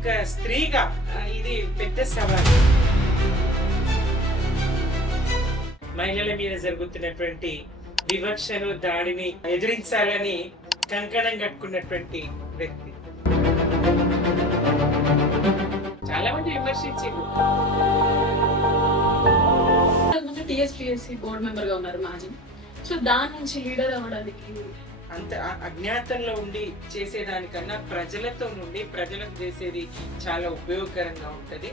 ఒక స్త్రీగా ఇది పెద్ద సవాల్. మహిళల మీద జరుగుతున్నటువంటి వివక్షను, దాడిని ఎదిరించాలని కంకణం కట్టుకున్నటువంటి వ్యక్తి. చాలా మంది విమర్శించారు. టీఎస్పీఎస్సీ బోర్డు మెంబర్ గా ఉన్నారు మాజీ. సో దాని నుంచి లీడర్ అవ్వడానికి అంత అజ్ఞాతంలో ఉండి చేసేదానికన్నా ప్రజలతో నుండి ప్రజలకు చేసేది చాలా ఉపయోగకరంగా ఉంటది.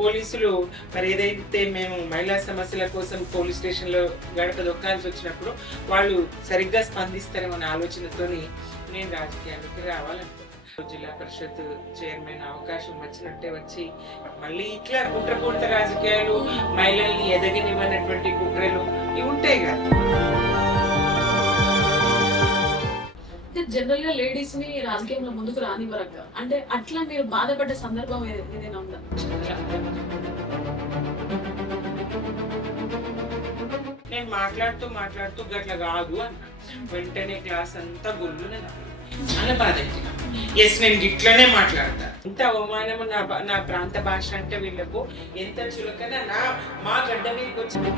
పోలీసులు మరి ఏదైతే మేము మహిళా సమస్యల కోసం పోలీస్ స్టేషన్ లో గడప దొక్కాల్సి వచ్చినప్పుడు వాళ్ళు సరిగ్గా స్పందిస్తారేమన్న ఆలోచనతోని నేను రాజకీయాల్లోకి రావాలనుకున్నాను. జిల్లా పరిషత్ చైర్మన్ అవకాశం వచ్చినట్టే వచ్చి మళ్ళీ ఇట్లా కుట్రపూరిత రాజకీయాలు, మహిళల్ని ఎదగనివ్వనటువంటి కుట్రలు ఇవి ఉంటాయి కదా. జనరల్ గా లేడీస్ ని రాజకీయంలో ముందుకు రానివ్వరక్క. అంటే అట్లా మీరు బాధపడ్డ సందర్భం ఏదైనా ఉందా? నేను మాట్లాడుతూ గట్ల కాదు అన్న వెంటనే క్లాస్ అంతా గుళ్ళు అన్న బాధ. ఎస్, నేను గిట్లనే మాట్లాడతా. ఎంత అవమానము నా ప్రాంత భాష అంటే వీళ్ళకు ఎంత చులకన మా గడ్డ మీదకి వచ్చింది.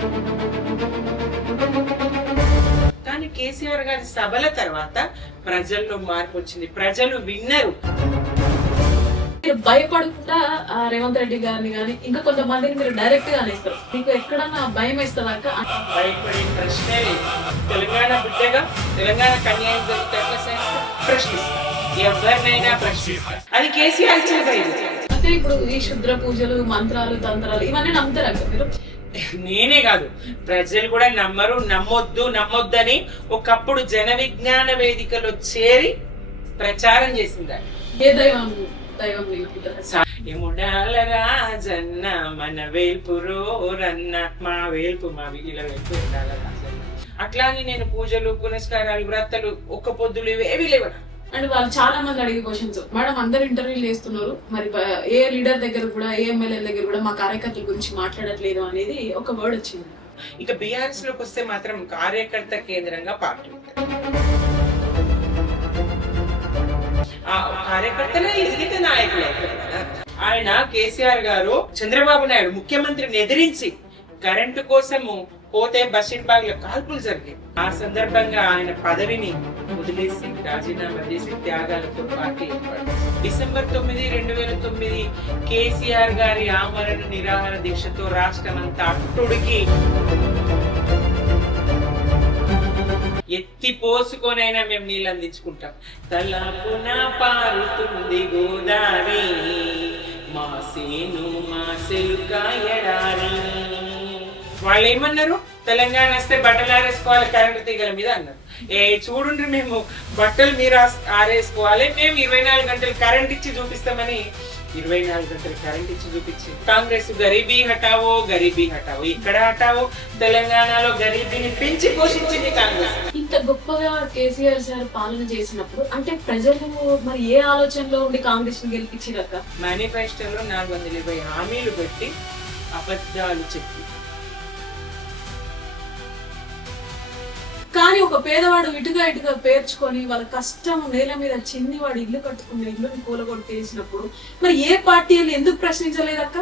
కానీ కేసీఆర్ గారి సభల తర్వాత ప్రజల్లో మార్పు వచ్చింది. ప్రజలు విన్నరు. భయపడకుండా రేవంత్ రెడ్డి గారిని కానీ ఇంకా కొంతమందిని మీరు డైరెక్ట్ గా అనేస్తారు. మీకు ఎక్కడన్నా భయం వేస్తుందా? భయపడే ప్రశ్నే లేదు. తెలంగాణ బిడ్డగా తెలంగాణ కన్యాయం జరిగితే ప్రశ్నిస్తారు, ఎవరినైనా ప్రశ్నిస్తారు. అది కేసీఆర్ అంటే ఇప్పుడు ఈ శుద్ర పూజలు, మంత్రాలు, తంత్రాలు ఇవన్నీ నమ్ముతారా మీరు? నేనే కాదు, ప్రజలు కూడా నమ్మరు. నమ్మొద్దని ఒకప్పుడు జన విజ్ఞాన వేదికలో చేరి ప్రచారం చేసింది. ఏ దైవం ఎముడాల రాజన్న మన వేల్పురోరన్న, మా వేల్పు మా వీళ్ళ వేల్పు ఎముడాల రాజన్న. అట్లానే నేను పూజలు, పునస్కారాలు, వ్రతలు, ఒక్క పొద్దులు ఇవేవి లేవు. అండ్ వాళ్ళు చాలా మంది అడిగే క్వశ్చన్స్, మేడం అందరు ఇంటర్వ్యూలు చేస్తున్నారు, మరి ఏ లీడర్ దగ్గర కూడా, ఏ ఎమ్మెల్యే దగ్గర కూడా మా కార్యకర్తల గురించి మాట్లాడట్లేదు అనేది ఒక వర్డ్ వచ్చింది. ఇక బీఆర్ఎస్ లోకి వస్తే మాత్రం కార్యకర్త కేంద్రంగా పార్టీ కార్యకర్తలే ఎదిగితే నాయకులు. ఆయన కేసీఆర్ గారు చంద్రబాబు నాయుడు ముఖ్యమంత్రిని ఎదిరించి కరెంటు కోసము పోతే బషీర్బాగ్ లో కాల్పులు జరిగాయి. ఆ సందర్భంగా ఆయన పదవిని వదిలేసి రాజీనామా చేసి త్యాగాలతో పార్టీ ఏర్పడింది. డిసెంబర్ 9, 2009 కేసీఆర్ గారి ఆమరణ నిరాహార దీక్షతో రాష్ట్రం అంతా అట్టుడికి ఎత్తి పోసుకొనైనా మేము నీళ్ళు అందించుకుంటాం. తలపున పారుతుంది గోదావరి, మా సేను మా సెలుకాయడారి. వాళ్ళు ఏమన్నారు? తెలంగాణ వస్తే బట్టలు ఆరేసుకోవాలి కరెంటు తీగల మీద అన్నారు. చూడండి, మేము బట్టలు మీరు ఆరేసుకోవాలి, మేము 24 గంటలు కరెంట్ ఇచ్చి చూపిస్తామని 24 గంటలు కరెంట్ ఇచ్చి చూపించి కాంగ్రెస్ గరీబీ హటావో ఇక్కడ హటావో, తెలంగాణలో గరీబీని పెంచి పోషించింది కాంగ్రెస్. ఇంత గొప్పగా కేసీఆర్ సార్ పాలన చేసినప్పుడు అంటే ప్రజలు మరి ఏ ఆలోచనలో ఉండి కాంగ్రెస్ ని గెలిపించారక్క? మేనిఫెస్టోలో 420 హామీలు పెట్టి అబద్ధాలు చెప్పి, కానీ ఒక పేదవాడు ఇటుగా పేర్చుకొని వాళ్ళ కష్టం నేల మీద చిన్ని వాడు ఇల్లు కట్టుకున్న ఇల్లుని కూలగొట్టేసినప్పుడు మరి ఏ పార్టీలు ఎందుకు ప్రశ్నించలేదక్క?